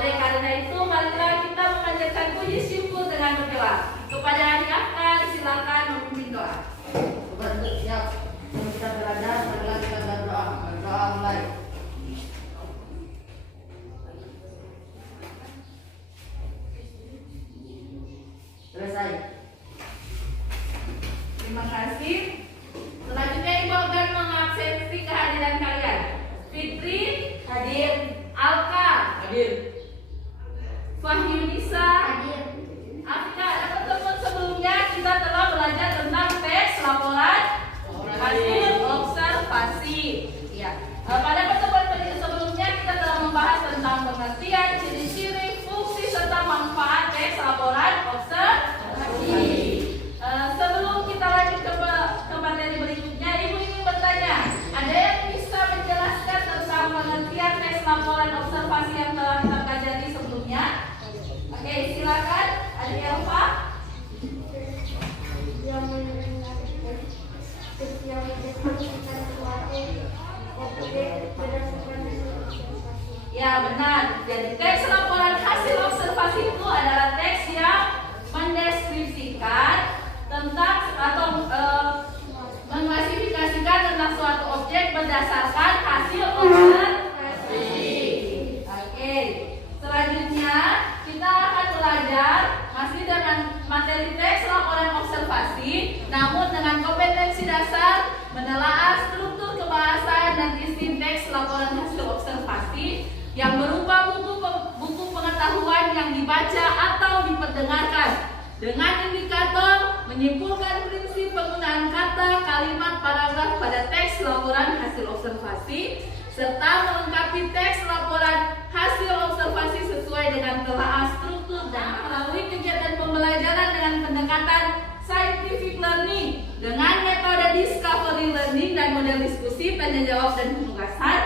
Oleh karena itu, marilah kita memanjatkan puji syukur dengan berdoa. Kepada adik akak, silakan memimpin doa. Siap. Kita belajar, marilah kita berdoa. Berdoa mulai. Selesai. Terima kasih. Selanjutnya Ibu akan mengabsensi kehadiran kalian. Fitri hadir, Alka Hadir. Fahyunisa Hadir. Afika. Teman-teman, sebelumnya kita telah belajar tentang teks laporan hasil observasi. Ya. Pada pertemuan sebelumnya kita telah membahas tentang pengertian, ciri-ciri, fungsi serta manfaat teks laporan observasi. Sebelum kita lanjut ke materi berikutnya, Ibu ingin bertanya, ada yang bisa menjelaskan tentang pengertian teks laporan observasi yang telah kita pelajari sebelumnya? Oke, silakan, Adik Elva. Yang mendengarkan setiap menjelaskan suatu objek berdasarkan hasil observasi. Ya, benar. Jadi teks laporan hasil observasi itu adalah teks yang mendeskripsikan tentang atau mengklasifikasikan tentang suatu objek berdasarkan hasil observasi. Oke. Selanjutnya kita akan belajar masih dengan materi teks laporan observasi, namun dengan kompetensi dasar menelaah struktur kebahasaan dan isi teks laporan hasil observasi yang berupa buku pengetahuan yang dibaca atau diperdengarkan dengan indikator menyimpulkan prinsip penggunaan kata, kalimat, paragraf pada teks laporan hasil observasi serta melengkapi teks laporan hasil observasi sesuai dengan telaah struktur dan melalui kegiatan pembelajaran dengan pendekatan scientific learning dengan metode discovery learning dan model diskusi, tanya jawab dan penugasan.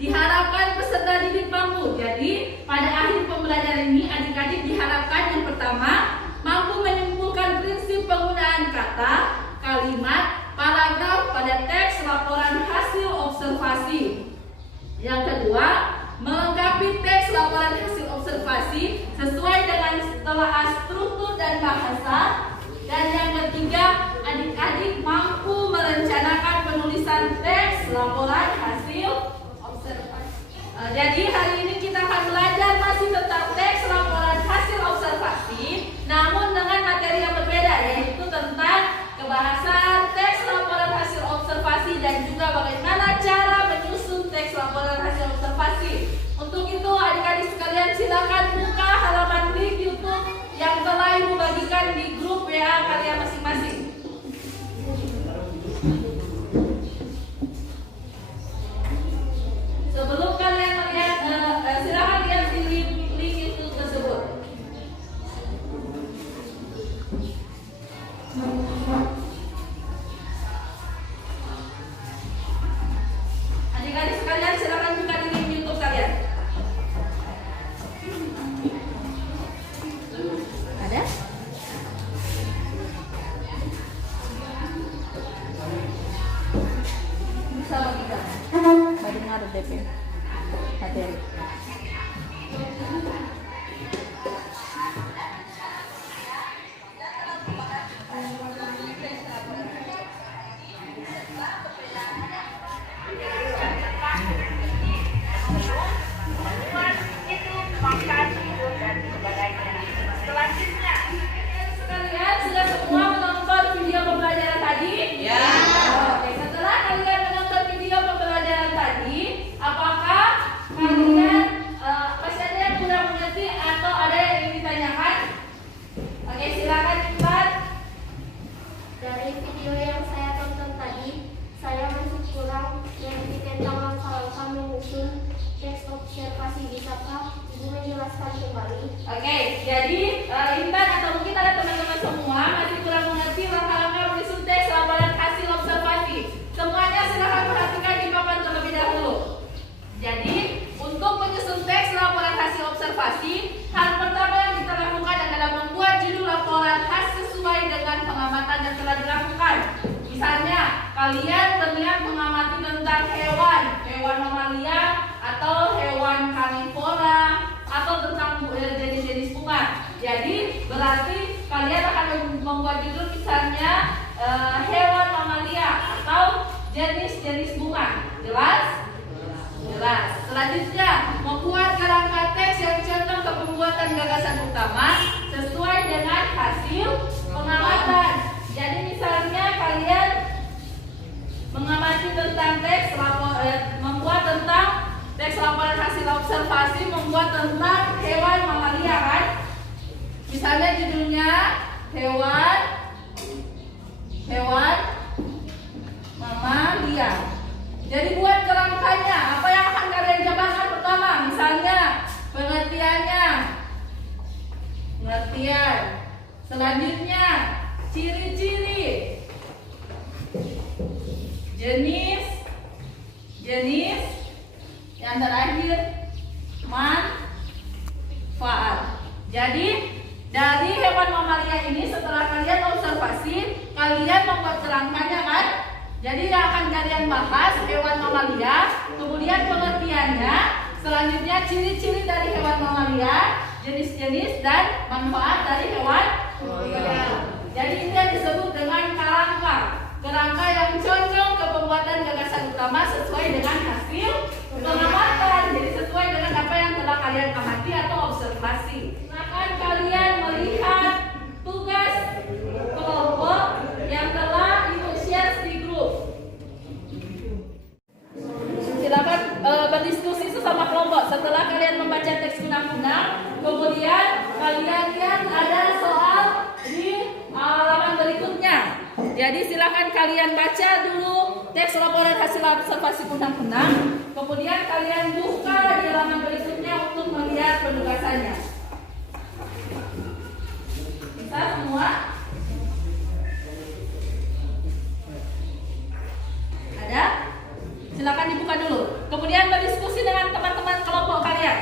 Diharapkan peserta didik mampu. Jadi pada akhir pembelajaran ini adik-adik diharapkan yang pertama mampu menyimpulkan prinsip penggunaan kata, kalimat, paragraf pada teks laporan hasil observasi. Yang kedua, melengkapi teks laporan hasil observasi sesuai dengan telaah struktur dan bahasa. Dan yang ketiga, adik-adik mampu merencanakan penulisan teks laporan hasil observasi. Jadi hari ini kita akan belajar masih tentang teks laporan hasil observasi, namun dengan materi yang berbeda, yaitu tentang kebahasan teks laporan hasil observasi dan juga bagaimana cara menyusun teks laporan hasil observasi. Untuk itu adik-adik sekalian silakan buka halaman link YouTube yang telah Ibu bagikan di grup WA kalian masing-masing. Sebelum kalian melihat, silakan lihat di link YouTube tersebut. Adik-adik sekalian silakan buka di link YouTube kalian. Ada? Sama kita. Baru ngaruh DP materi. Selanjutnya, sekalian sudah semua menonton video pembelajaran tadi? Ya. Oke, setelah kalian menonton video pembelajaran tadi, apakah kalian masih ada yang kurang mengerti atau ada yang ingin ditanyakan? Oke, silakan cepat. Dari video yang saya tonton tadi, saya masih kurang mengerti tentang langkah-langkah menyusun teks observasi. Bisakah Ibu menjelaskan kembali? Oke, jadi Intan atau mungkin ada teman-teman semua masih kurang mengerti langkah-langkah menyusun teks laporan hasil observasi. Semuanya silakan perhatikan di papan terlebih dahulu. Jadi, untuk menyusun teks laporan hasil observasi, hal pertama yang kita lakukan adalah membuat judul laporan hasil sesuai dengan pengamatan yang telah dilakukan. Misalnya, kalian berniat mengamati tentang hewan mamalia atau hewan karnivora atau tentang Jadi berarti kalian akan membuat judul misalnya hewan mamalia atau jenis-jenis bunga. Jelas? Jelas. Selanjutnya, membuat kerangka teks yang condong ke pembuatan gagasan utama sesuai dengan hasil pengamatan. Jadi misalnya kalian mengamati tentang teks membuat tentang teks laporan hasil observasi, membuat tentang hewan mamalia kan? Misalnya judulnya hewan mamalia. Jadi buat kerangkanya, apa yang akan kalian jabarkan pertama? Misalnya pengertian. Selanjutnya ciri-ciri, jenis, yang terakhir manfaat. Jadi dari hewan mamalia ini setelah kalian observasi, kalian membuat kerangkanya kan? Jadi yang akan kalian bahas hewan mamalia, kemudian pengertiannya, selanjutnya ciri-ciri dari hewan mamalia, jenis-jenis dan manfaat dari hewan mamalia. Jadi ini yang disebut dengan kerangka. Kerangka yang condong ke pembuatan gagasan utama sesuai dengan hasil pengamatan. Jadi sesuai dengan apa yang telah kalian amati atau observasi. Silakan kalian melihat tugas kelompok yang telah ibu share di grup. Silakan berdiskusi sesama kelompok. Setelah kalian membaca teks undang-undang, kemudian kalian lihat ada soal di halaman berikutnya. Jadi silakan kalian baca dulu teks laporan hasil observasi undang-undang, kemudian kalian buka di halaman berikutnya untuk melihat penugasannya. Bisa semua? Ada? Silakan dibuka dulu. Kemudian berdiskusi dengan teman-teman kelompok kalian.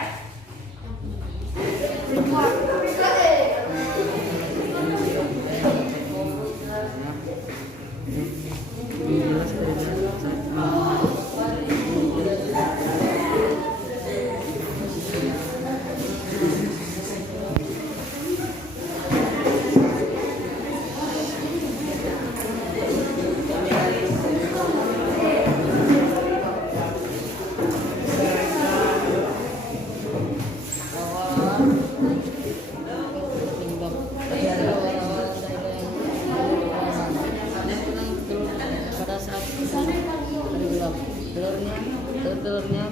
telurnya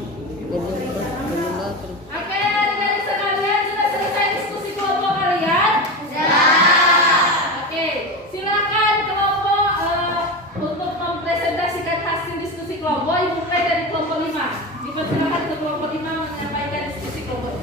berjumlah Oke, adik-adik sekalian, sudah selesai diskusi kelompok kalian? Oke, silakan kelompok untuk mempresentasikan hasil diskusi kelompok. Ibu mulai dari kelompok 5. Dipersilakan ke kelompok 5 menyampaikan diskusi kelompok.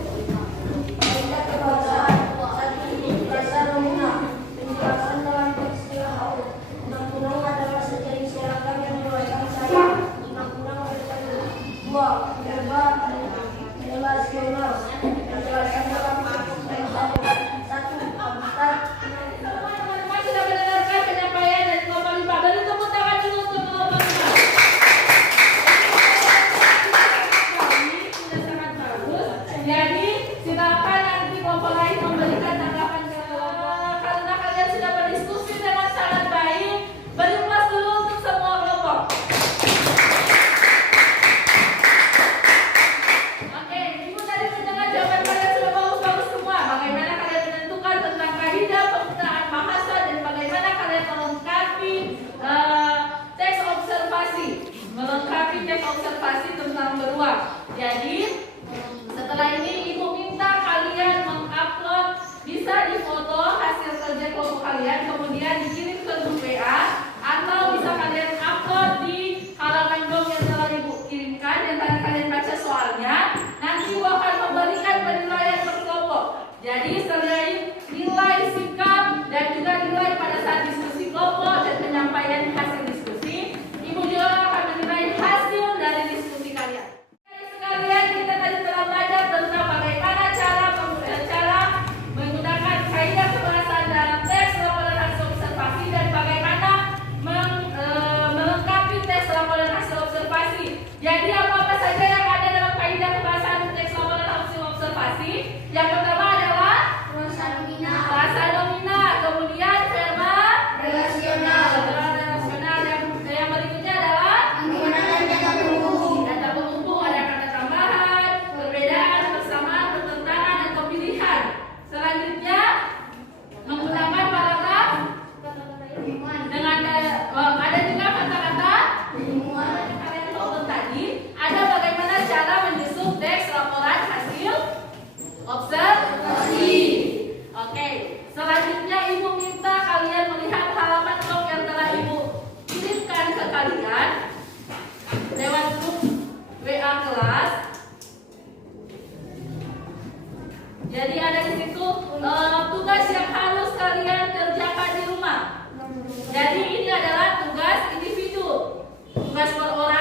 Teman-teman sudah mendengarkan penyampaian dari kelompok 5. Beri tepuk tangan dulu untuk kelompok 5. Sudah sangat bagus. Jadi silakan nanti kelompok lain memberikan tanggapan ke karena kalian sudah berdiskusi dengan sangat baik. Beri plus dulu untuk semua kelompok. Oke, ibu tadi mendengar jawaban kalian sudah bagus-bagus semua. Bagaimana kalian menentukan tentang kaidah penggunaan bahasa dan bagaimana kalian melengkapi teks observasi, tentang beruang. Jadi setelah ini ibu minta kalian mengupload, bisa difoto hasil kerja kelompok kalian, kemudian dikirim ke grup WA, atau bisa kalian upload di halaman dom yang telah ibu kirimkan dan kalian baca soalnya. Nanti ibu akan memberikan penilaian per kelompok. Jadi selain nilai sikap dan juga nilai pada saat diskusi kelompok dan penyampaian hasil diskusi, ibu juga akan menilai hasil dari diskusi kalian. Sekalian, kita tadi telah belajar tentang bagaimana cara menggunakan kaidah kebahasaan dalam teks laporan hasil observasi dan bagaimana melengkapi teks laporan hasil observasi. Jadi apa-apa saja yang ada dalam kaidah kebahasaan teks laporan hasil observasi? Yang pertama adalah Jadi ada di situ tugas yang harus kalian kerjakan di rumah. Jadi ini adalah tugas individu, tugas per orang.